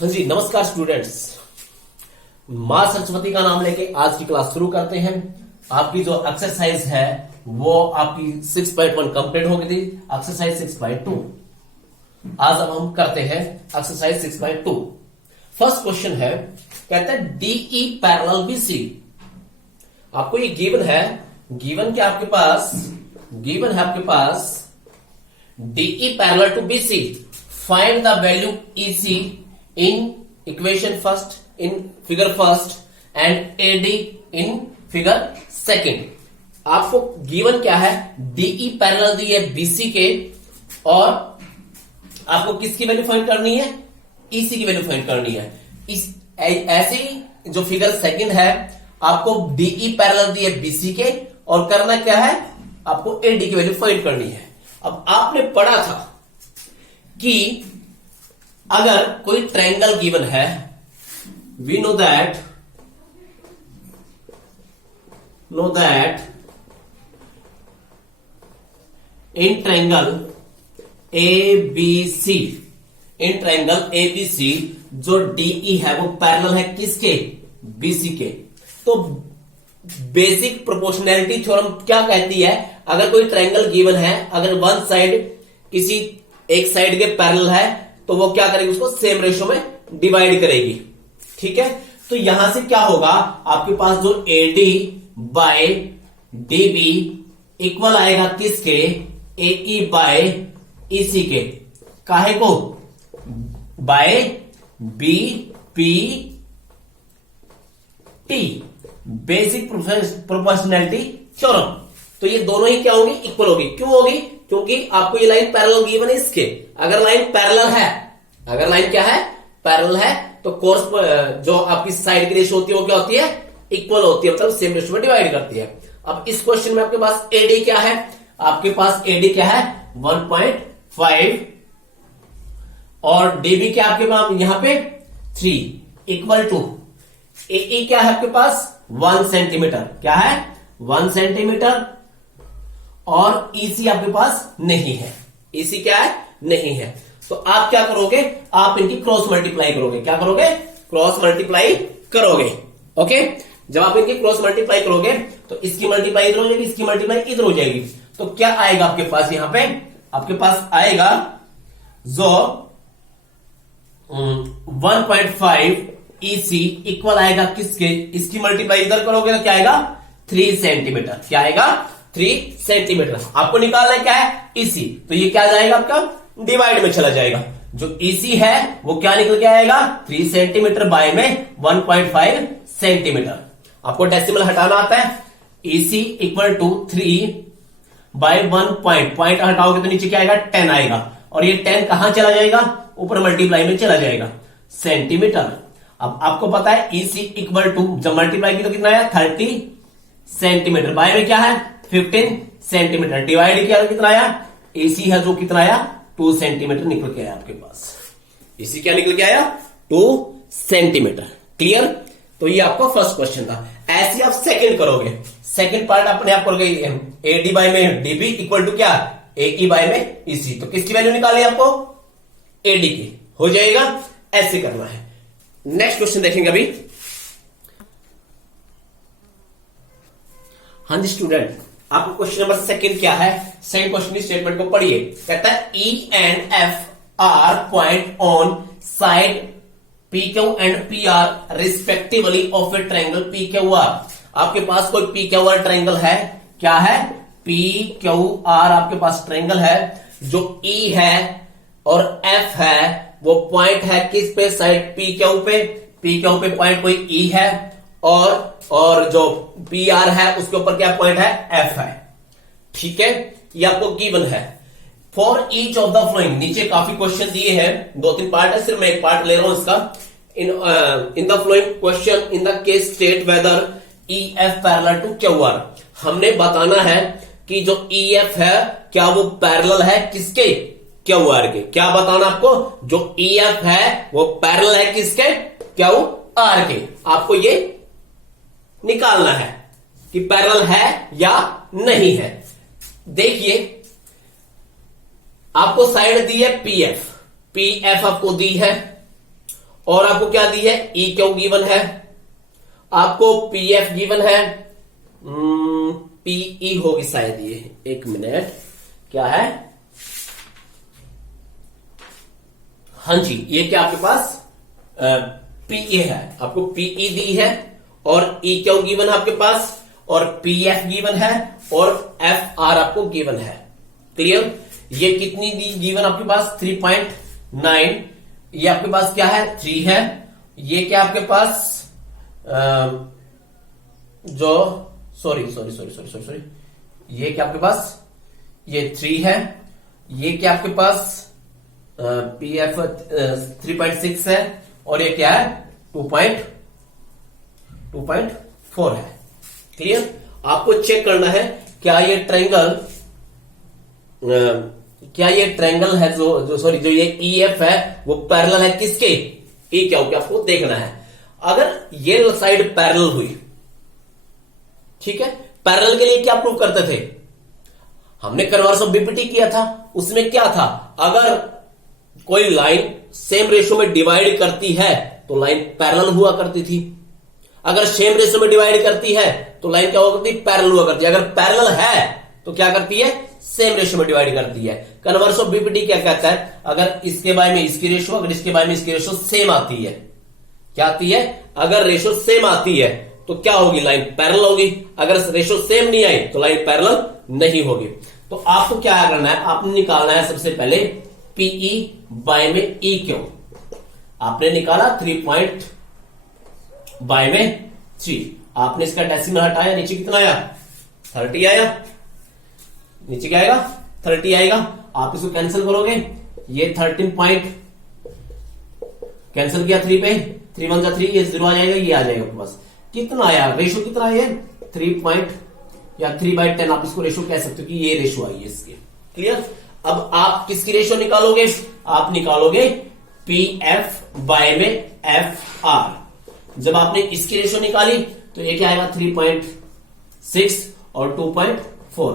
हाँ जी, नमस्कार स्टूडेंट्स। मां सरस्वती का नाम लेके आज की क्लास शुरू करते हैं। आपकी जो एक्सरसाइज है वो आपकी 6.1 कंप्लीट हो गई थी। एक्सरसाइज 6.2 आज अब हम करते हैं एक्सरसाइज 6.2। फर्स्ट क्वेश्चन है, कहता है डीई पैरेलल बीसी। आपको ये गिवन है, गिवन क्या आपके पास, गिवन है आपके पास DE parallel to BC, find the value EC in equation first, in figure first and AD in figure second। आपको गिवन क्या है, DE पैरेलल दी है BC के, और आपको किसकी वैल्यू फाइंड करनी है, EC की वैल्यू फाइंड करनी है। इस ऐसे ही जो फिगर सेकंड है, आपको DE पैरेलल दी है BC के, और करना क्या है, आपको AD की वैल्यू फाइंड करनी है। अब आपने पढ़ा था कि अगर कोई ट्रायंगल गिवन है, we know that in triangle ABC, in triangle ABC जो DE है वो पैरेलल है किसके, BC के। तो बेसिक प्रोपोर्शनैलिटी थ्योरम क्या कहती है, अगर कोई ट्रायंगल गिवन है, अगर वन साइड किसी एक साइड के पैरेलल है तो वो क्या करेगी, उसको सेम रेशो में डिवाइड करेगी। ठीक है, तो यहां से क्या होगा, आपके पास जो AD बाय DB इक्वल आएगा किसके, AE बाय EC के, काहे को, by BPT, basic proportionality theorem. तो ये दोनों ही क्या होगी, इक्वल होगी। क्यों होगी, क्योंकि आपको ये लाइन पैरेलल गिवन है इसके। अगर लाइन पैरेलल है, अगर लाइन क्या है, पैरेलल है, तो कोर्स जो आपकी साइड की रेशो होती है वो क्या होती है, इक्वल होती है, मतलब सेम रेशो में डिवाइड करती है। अब इस क्वेश्चन में आपके पास AD क्या है, आपके पास AD क्या है 1.5, और DB क्या आपके पास यहां पे 3 इक्वल टू AE क्या है आपके पास 1 सेंटीमीटर, क्या है 1 सेंटीमीटर, और EC आपके पास नहीं है, EC क्या है, नहीं है। तो आप क्या करोगे, आप इनकी क्रॉस मल्टीप्लाई करोगे। क्या करोगे, क्रॉस मल्टीप्लाई करोगे। ओके, जब आप इनकी क्रॉस मल्टीप्लाई करोगे तो इसकी मल्टीप्लाई इधर हो जाएगी, इसकी मल्टीप्लाई इधर हो जाएगी। तो क्या आएगा आपके पास, यहां पे आपके पास आएगा जो 1.5 EC इक्वल आएगा किसके, इसकी मल्टीप्लाई इधर करोगे तो क्या आएगा 3 सेंटीमीटर, क्या आएगा 3 सेंटीमीटर। आपको निकालना है क्या है, EC, तो ये क्या जाएगा आपका डिवाइड में चला जाएगा। जो EC है वो क्या निकल के आएगा 3 सेंटीमीटर बाय में 1.5 सेंटीमीटर। आपको डेसिमल हटाना आता है, EC equal to 3 by 1 point हटाओगे तो नीचे क्या आएगा 10 आएगा, और ये 10 कहां चला जाएगा, ऊपर मल्टीप्लाई में चला जाएगा, सेंटीमीटर। अब आपको पता है EC इक्वल टू जब मल्टीप्लाई की तो कितना आया 30 सेंटीमीटर, बाय में क्या है 15 सेंटीमीटर, डिवाइड किया तो कितना आया, EC है जो कितना आया 2 सेंटीमीटर निकल के आया आपके पास। EC क्या निकल के आया 2 सेंटीमीटर। क्लियर, तो ये आपका फर्स्ट क्वेश्चन था। ऐसे आप सेकंड करोगे, सेकंड पार्ट अपने आप करोगे, AD बाय में DB इक्वल टू क्या, AE बाय में EC, तो किसकी वैल्यू निकालनी है आपको, AD की, हो जाएगा। ऐसे करना है। नेक्स्ट क्वेश्चन देखेंगे अभी। हाँ जी स्टूडेंट, आपको क्वेश्चन नंबर सेकंड क्या है, सेकंड क्वेश्चन की स्टेटमेंट को पढ़िए। कहता है E and F are point on side PQ and PR respectively of a triangle PQR। आपके पास कोई PQR ट्रायंगल है, क्या है PQR आपके पास ट्रायंगल है, जो E है और F है वो पॉइंट है किस पे, साइड PQ पे, PQ पे पॉइंट कोई E है, और जो PR है उसके ऊपर क्या पॉइंट है, F है। ठीक है, ये आपको गिवन है। For each of the flowing, नीचे काफी क्वेश्चन दिए हैं, 2-3 पार्ट है, सिर्फ मैं एक पार्ट ले रहा हूं इसका। In the flowing question in the case state whether EF parallel to QR। हमने बताना है कि जो EF है क्या वो पैरेलल है किसके, QR के। क्या बताना आपको, जो EF है वो पैरेलल है किसके, QR के। आपको ये निकालना है कि पैरेलल है या नहीं है। देखिए आपको साइड दी है PF, PF आपको दी है, और आपको क्या दी है, ई क्यू गिवन है, आपको पी एफ गिवन है, पीई होगी शायद ये, एक मिनट, क्या है, हाँ जी, ये क्या आपके पास पीए है, आपको पीई दी है और ई क्यू गिवन है आपके पास और पीएफ गिवन है और एफ आर आपको गिवन है। क्लियर? ये कितनी दी गिवन आपके पास 3.9, ये आपके पास क्या है 3 है, ये क्या आपके पास जो सॉरी ये क्या आपके पास ये 3 है, ये क्या आपके पास पी एफ 3.6 है और ये क्या है 2.4 है। क्लियर? आपको चेक करना है क्या ये ट्रायंगल है जो ये ई एफ है वो पैरेलल है किसके, ई क्या हो, आपको देखना है। अगर ये साइड पैरेलल हुई, ठीक है, पैरेलल के लिए क्या प्रूव करते थे, हमने कन्वर्स ऑफ बीपीटी किया था, उसमें क्या था, अगर कोई लाइन सेम रेशो में डिवाइड करती है तो लाइन पैरेलल हुआ करती थी, अगर सेम रेशो में डिवाइड करती है तो लाइन क्या हुआ करती, पैरेलल हुआ करती है, अगर पैरेलल है तो क्या करती है, सेम रेशो में डिवाइड करती है। कन्वर्स ऑफ बीपीटी क्या कहता है, अगर इसके बारे में इसकी रेशो, अगर इसके बारे में इसकी रेशो सेम आती है, क्या आती है, अगर रेशो सेम आती है तो क्या होगी, लाइन पैरेलल होगी, अगर रेशो सेम नहीं आई तो लाइन पैरेलल नहीं होगी। तो आपको क्या करना है, आपने निकालना है सबसे पहले पीई बाय में ई क्यू, आपने निकाला 3 पॉइंट बाय में 3, आपने इसका डेसिमल हटाया, नीचे कितना आया 30 आया, नीचे क्या आएगा 30 आएगा, आप इसको कैंसिल करोगे, ये 13 पॉइंट कैंसिल किया 3 पे, 3 1 3, ये 0 आ जाएगा, ये आ जाएगा आपके पास, कितना आया, रेशो कितना है 3 पॉइंट या 3/10, आप इसको रेशो कह सकते हो कि ये रेशो आई है इसके। क्लियर? अब आप किसकी रेशो निकालोगे, आप निकालोगे पी एफ बाय में एफ आर। जब आपने इसकी रेशो निकाली तो ये क्या आएगा 3.6 और 2.4,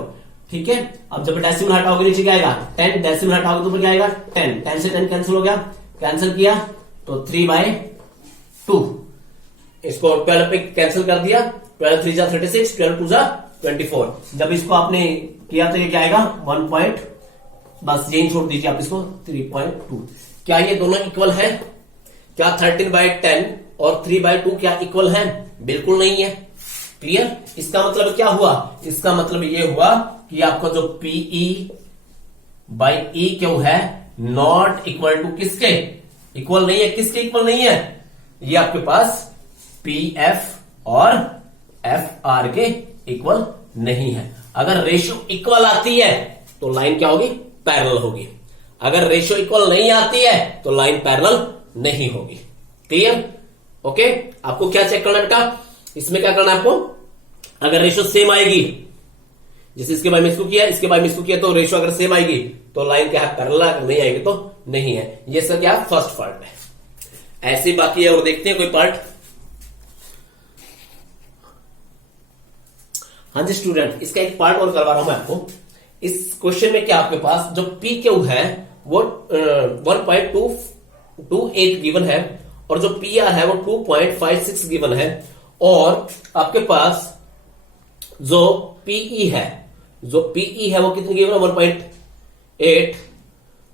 ठीक है। अब जब डेसिमल हटाओगे नीचे क्या आएगा 10, डेसिमल हटाओगे तो क्या आएगा 10, 10 से 10 कैंसिल हो गया, कैंसिल किया तो 3/2, इसको 12 पे कैंसिल कर दिया, 12 3 जा 36, 12 2 जा 24, जब इसको आपने किया तो ये क्या आएगा 1 पॉइंट, बस यही छोड़ दीजिए आप इसको 3.2। क्या ये दोनों इक्वल है, क्या 13/10 और 3/2 क्या इक्वल है, बिल्कुल नहीं है। क्लियर? इसका मतलब क्या हुआ, इसका मतलब ये हुआ कि आपका जो पीई बाई ई क्यू है नॉट इक्वल टू किसके, इक्वल नहीं है, किसके इक्वल नहीं है, ये आपके पास पी एफ और एफ आर के इक्वल नहीं है। अगर रेशियो इक्वल आती है तो लाइन क्या होगी, पैरेलल होगी, अगर रेशियो इक्वल नहीं आती है तो लाइन पैरेलल नहीं होगी। क्लियर? ओके, आपको क्या चेक करना है बेटा, इसमें क्या करना है आपको, अगर रेशियो सेम आएगी, जैसे इसके बारे में इसको किया, इसके बारे में इसको किया, तो रेशियो अगर सेम आएगी तो लाइन क्या है पैरेलल, अगर नहीं आएगी तो नहीं है। ये सब क्या फर्स्ट पार्ट है, ऐसे बाकी है और देखते हैं कोई पार्ट। हाँ जी स्टूडेंट, इसका एक पार्ट और करवा रहा हूं मैं आपको। इस क्वेश्चन में क्या आपके पास जो पी क्यू है वो 1.228 गिवन है और जो पी आर है वो 2.56 गिवन है, और आपके पास जो पीई है, वो कितनी गिवन है 1.8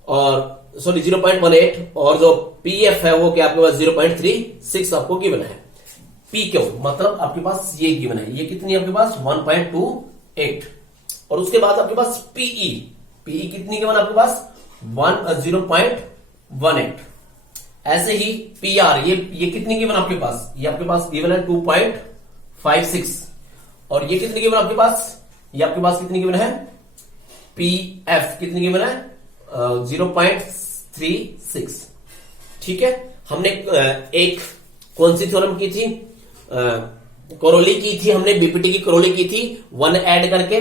और सॉरी 0.18, और जो पीएफ है वो क्या आपके पास 0.36 आपको गिवन है। पी क्यू मतलब आपके पास ये गिवन है, ये कितनी आपके पास 1.28, और उसके बाद आपके पास पीई कितनी गिवन आपके पास 0.18। ऐसे ही पी आर ये कितनी गिवन आपके पास, ये आपके पास गिवन है 2.56, और ये कितनी गिवन आपके पास, ये आपके पास कितनी गिवन है, पी एफ कितनी गिवन है 0.36। ठीक है, हमने एक कौन सी थ्योरम की थी, कोरोली की थी, हमने बीपीटी की कोरोली की थी 1 ऐड करके।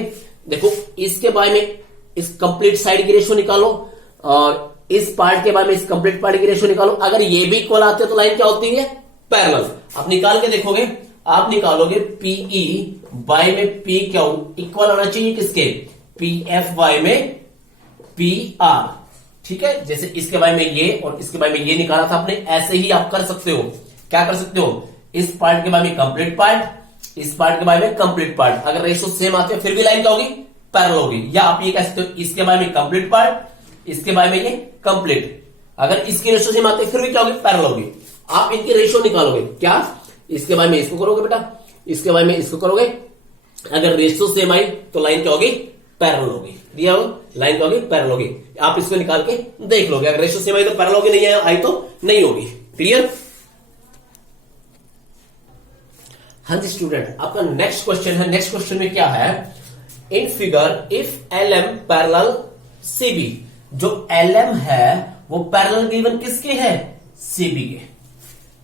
देखो इसके बारे में इस कंप्लीट साइड की रेशियो निकालो और इस पार्ट के बारे में इस कंप्लीट पार्ट की रेशियो निकालो, अगर ये भी इक्वल आते हैं तो लाइन क्या होती है पैरेलल। आप निकाल के देखोगे, आप निकालोगे पीई बाय में पी क्यू इक्वल होना चाहिए किसके, पी एफ बाय में पी आर। ठीक है, जैसे इसके बारे में ये और इसके बारे में ये निकाला था आपने, ऐसे ही आप कर सकते हो। क्या कर सकते हो, इस पार्ट के बारे में कंप्लीट पार्ट, इस पार्ट के बारे में कंप्लीट पार्ट। अगर रेशो सेम आते हैं फिर भी लाइन क्या होगी, पैरेलल होगी। या आप ये कह सकते हो इसके बारे में कंप्लीट पार्ट, इसके बारे में ये कंप्लीट। अगर इसके रेशो सेम आते हैं फिर भी क्या होगी, पैरेलल होगी। आप इनकी रेशो निकालोगे, क्या इसके बारे में इसको करोगे बेटा, इसके बारे में इसको करोगे, अगर रेशो सेम आई तो लाइन क्या होगी, पैरेलल होगी। दिया हो, लाइन क्या होगी, पैरेलल होगी। आप इसको निकाल के देख लोगे, अगर रेशो सेम आई तो पैरेलल होगी, नहीं आई तो नहीं होगी। क्लियर। हाँ जी स्टूडेंट, आपका नेक्स्ट क्वेश्चन है। नेक्स्ट क्वेश्चन में क्या है, in figure if LM parallel CB, जो LM है वो पैरेलल गिवन किसके है, CB के।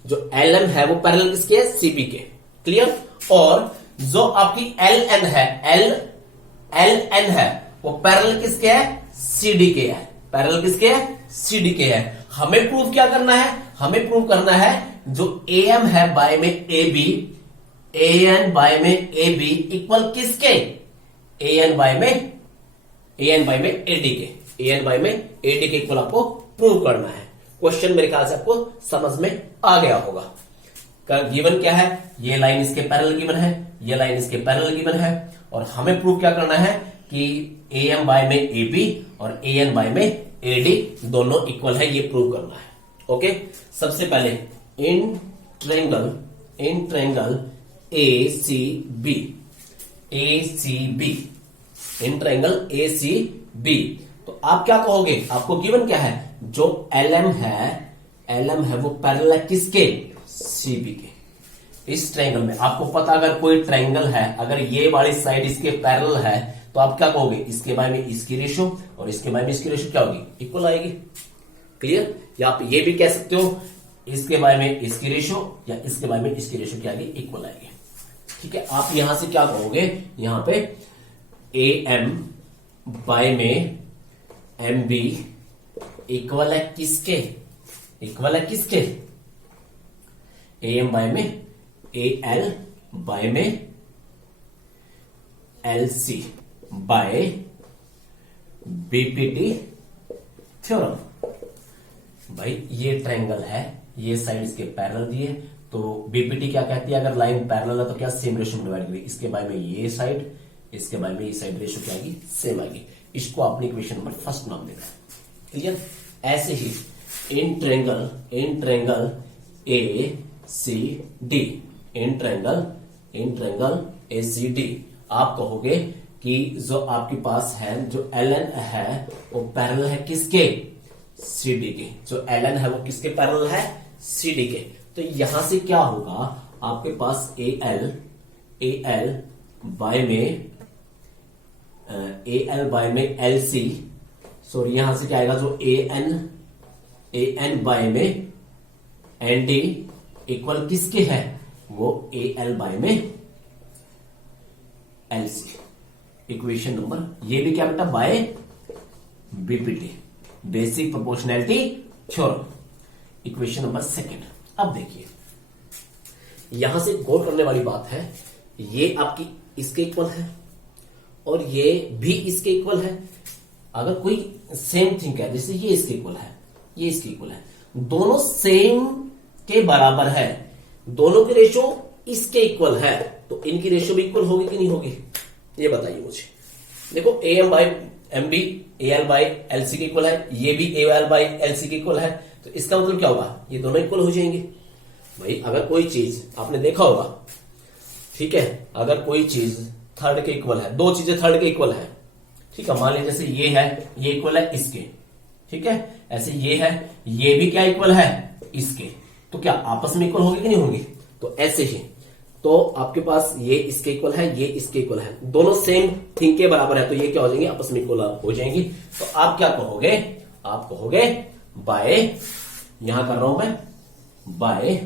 जो LM है वो पैरेलल किसके है, CB के। क्लियर। और जो आपकी LN है, LN है वो पैरेलल किसके है, CD के है। पैरेलल किसके है, CD के है। हमें प्रूव क्या करना है, हमें प्रूव करना है जो AM है बाय में AB, AN बाय में AB इक्वल किसके, AN बाय में AD के, AN बाय में AD के इक्वल आपको प्रूव करना है। क्वेश्चन मेरे ख्याल से आपको समझ में आ गया होगा। गिवन क्या है, ये लाइन इसके पैरेलल गिवन है, ये लाइन इसके पैरेलल गिवन है, और हमें प्रूव क्या करना है कि AM बाय में AB और AN बाय में AD दोनों इक्वल है, ये प्रूव करना है। ओके, सबसे पहले in triangle ACB, in triangle ACB, तो आप क्या कहोगे, आपको गिवन क्या है, जो LM है वो पैरेलल है किसके, CB के। इस ट्रायंगल में आपको पता, अगर कोई ट्रायंगल है, अगर ये वाली साइड इसके पैरेलल है तो आप क्या कहोगे, इसके बारे में इसकी रेशो और इसके बारे में इसकी रेशो क्या होगी, इक्वल आएगी। क्लियर। या आप ये भी कह सकते हो इसके बारे में इसकी रेशो या इसके बारे में इसकी रेशो क्या आएगी, इक्वल आएगी। ठीक है। आप यहां से क्या कहोगे, यहां पे AM बाय में MB इक्वल है किसके, AM बाय में AL बाय में LC बाय BPT थ्योरम। भाई ये ट्रायंगल है, ये साइड इसके पैरेलल दिए, तो BPT क्या कहती है, अगर लाइन पैरेलल है तो क्या सेम रेशो में डिवाइड करेगी। इसके बारे में ये साइड, इसके बारे में ये साइड, रेशो क्या आएगी, सेम आएगी। इसको आपने इक्वेशन नंबर फर्स्ट नाम देना है। क्लियर। ऐसे ही in triangle ACD, in triangle ACD, आप कहोगे कि जो आपके पास है, जो LN है वो पैरेलल है किसके, CD के। जो LN है वो किसके पैरेलल है, CD के। तो यहां से क्या होगा, आपके पास AL बाय में LC, सॉरी यहां से क्या आएगा, जो AN बाय में ND इक्वल किसके है, वो AL बाय में LC। इक्वेशन नंबर, ये भी क्या बेटा, by BPT, basic proportionality theorem. Equation number second. अब देखिए यहां से गौर करने वाली बात है, ये आपकी इसके इक्वल है और ये भी इसके इक्वल है। अगर कोई सेम थिंग है, जैसे ये इसके इक्वल है, ये इसके इक्वल है, दोनों सेम के बराबर है, दोनों की रेशो इसके इक्वल है, तो इनकी रेशो भी इक्वल होगी कि नहीं होगी, ये बताइए मुझे। देखो AM by MB AL by LC के इक्वल है, ये भी AL बाय LC के इक्वल है, तो इसका मतलब क्या होगा, ये दोनों इक्वल हो जाएंगे। भाई अगर कोई चीज आपने देखा होगा, ठीक है, अगर कोई चीज थर्ड के इक्वल है, दो चीजें थर्ड के इक्वल है, ठीक है, मान लीजिए जैसे ये है, ये इक्वल है इसके, ठीक है, ऐसे ये है, ये भी क्या इक्वल है इसके, तो क्या आपस में इक्वल होगी कि नहीं होगी। तो ऐसे ही तो आपके पास ये इसके इक्वल है, ये इसके इक्वल है, दोनों सेम थिंग के बराबर है, तो ये क्या हो जाएंगे, आपस में इक्वल हो जाएंगी। तो आप क्या कहोगे, आप कहोगे बाय, यहां कर रहा हूं मैं, बाय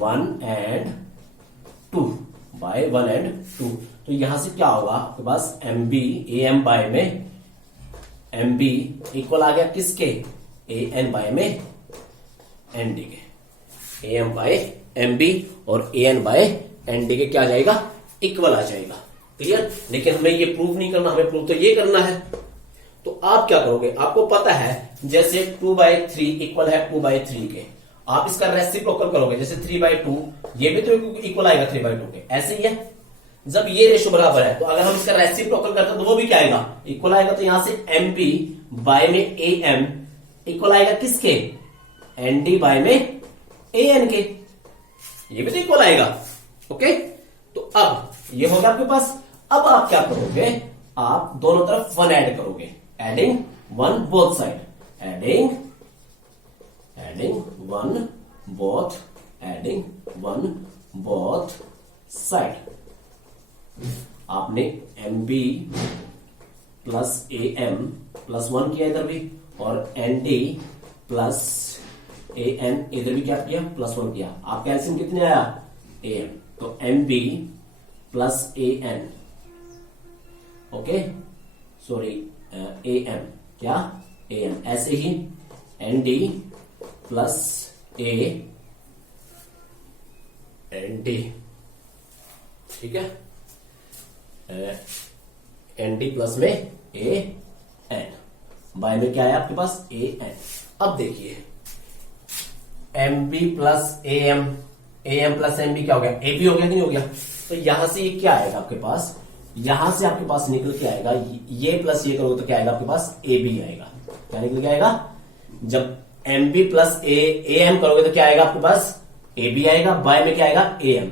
1 and 2, बाय 1 and 2। तो यहां से क्या होगा, आपके पास MB AM बाय में MB इक्वल आ गया किसके, AN बाय में ND के। AM बाय MB और AN बाय ND के क्या आ जाएगा, इक्वल आ जाएगा। क्लियर। लेकिन हमें ये प्रूव नहीं करना, हमें प्रूव तो ये करना है। तो आप क्या करोगे, आपको पता है जैसे 2/3 इक्वल है 2/3 के, आप इसका रेसिप्रोकल करोगे, जैसे 3/2 ये भी तो इक्वल आएगा 3/2 के, ऐसे ही है। जब ये रेशो बराबर है तो अगर हम इसका रेसिप्रोकल करते हैं तो वो भी क्या आएगा, इक्वल आएगा। तो यहां से MB बाय में AM इक्वल आएगा किसके, ND बाय में AN के, ये भी तो इक्वल आएगा। ओके, तो अब ये हो गया आपके पास। अब आप क्या करोगे, आप दोनों तरफ 1 ऐड करोगे, adding 1 both side, adding 1 both side. आपने MB प्लस AM प्लस 1 किया इधर भी, और ND प्लस AN इधर भी क्या किया, प्लस 1 किया। आपका एलसीएम कितने आया, AM, तो MB plus AN, okay sorry AM, क्या AM, ऐसे ही ND प्लस ND, ठीक है, ND प्लस में AN, बाय में क्या है आपके पास AN। अब देखिए MB plus AM, AM plus MB क्या हो गया, AB हो गया कि नहीं हो गया। तो यहां से ये क्या आएगा आपके पास, यहां से आपके पास निकल के आएगा, ये प्लस ये करोगे तो क्या आएगा आपके पास AB आएगा। क्या निकल के आएगा, जब MB प्लस AM करोगे तो क्या आएगा आपके पास AB आएगा, बाय में क्या आएगा AM।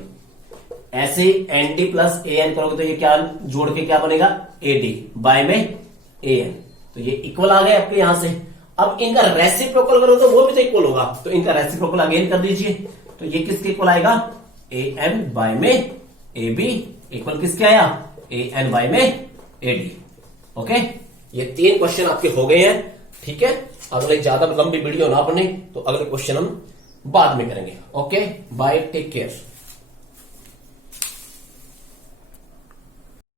ऐसे ही ND प्लस AN करोगे तो ये क्या जोड़ के क्या बनेगा AD, बाय में AN, तो ये इक्वल आ गए आपके यहां से। अब इनका रेसिप्रोकल करो तो वो भी तो इक्वल होगा, तो इनका रेसिप्रोकल अगेन कर दीजिए, तो ये किसके इक्वल आएगा, AN बाय में AB इक्वल किसके आया, AN बाय में AD। ओके, ये 3 क्वेश्चन आपके हो गए हैं, ठीक है। अगले ज्यादा लंबी वीडियो ना बने तो अगले क्वेश्चन हम बाद में करेंगे। Okay, bye, take care.